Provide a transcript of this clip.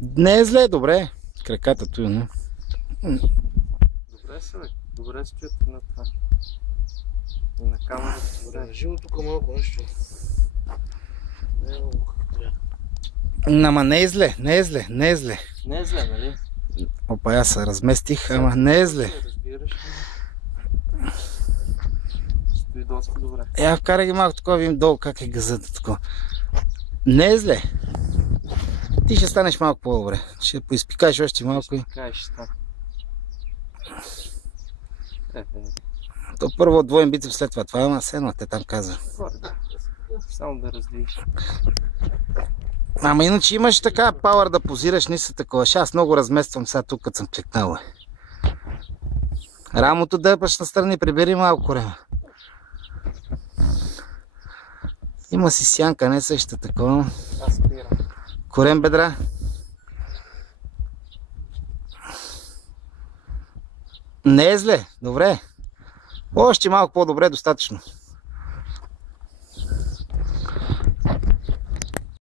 Не е зле, добре. Краката туй, не? Добре са, бе. Добре стоят на това. И на камерата. Добре. Живо тук малко нещо. Не е много как трябва. Ама не е зле, не е зле, не е зле. Не е зле, нали? Опа, аз се разместих, ама не е зле. Разбираш ли? Стои доста добре. Я вкарай ги малко такова, видим долу как е газата такова. Не е зле. Ти ще станеш малко по-добре. Ще поизпикаеш още малко и... Кажеш така. То първо двоен бицеп, след това. Това ама седно, те там каза. Само да раздвижиш. Ама иначе имаш така пауър да позираш, не са такова. Аз много размествам сега тук, като съм клекнал. Рамото дърпаш настрани, прибери малко корема. Има си сянка, не същата такова. Аз спирам. Корем бедра. Не е зле, добре. Още малко по-добре, достатъчно.